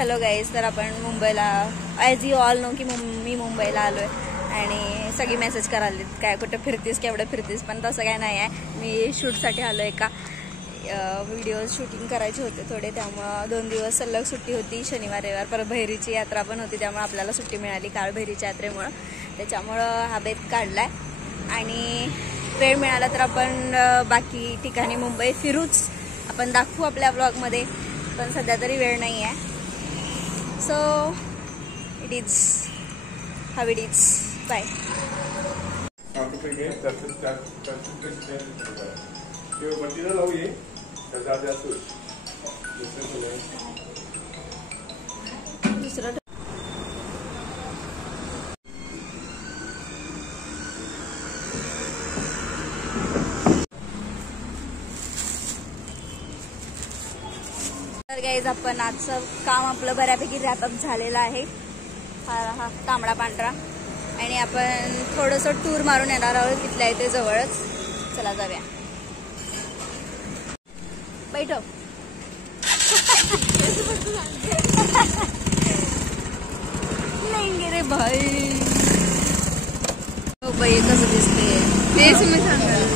Hello guys, तर आपण मुंबईला ॲज यू ऑल नो की मी मुंबईला आलो आहे आणि सगळी मेसेज करायला काय कुठं फिरतीस केवढं फिरतीस, पण तसं काय नाही आहे. मी शूटसाठी आलो आहे. का व्हिडिओ शूटिंग करायचे होते थोडे, त्यामुळं 2 दिवस सलग सुट्टी होती. शनिवार रविवार परत भैरीची यात्रा पण होती, त्यामुळे आपल्याला सुट्टी मिळाली काळभैरीच्या यात्रेमुळं. त्याच्यामुळं हा बेत काढला आहे आणि वेळ मिळाला तर आपण बाकी ठिकाणी मुंबई फिरूच, आपण दाखवू आपल्या ब्लॉगमध्ये, पण सध्या तरी वेळ नाही आहे. So it is how it is. Bye. दुसरं तर गाईज, आपण आजचं काम आपलं बऱ्यापैकी रॅपअप झालेलं आहे. हा तांबडा पांढरा, आणि आपण थोडंसं टूर मारून येणार आहोत तिथल्या इथे जवळच. चला जाऊया. बैठो. नाही रे भाई, बाई कसं दिसते तेच मी सांगाल.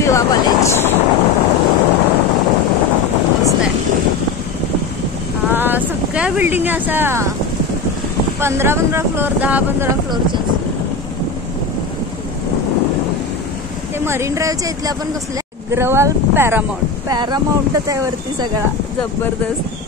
विवा कॉलेज मस्त आहे. सगळ्या बिल्डिंग अशा 15-15 फ्लोर, 10-15 फ्लोरच्या. ते मरीन ड्राईव्हच्या इथल्या पण कसल्या अग्रवाल पॅरामाउंटच आहे वरती सगळा. जबरदस्त.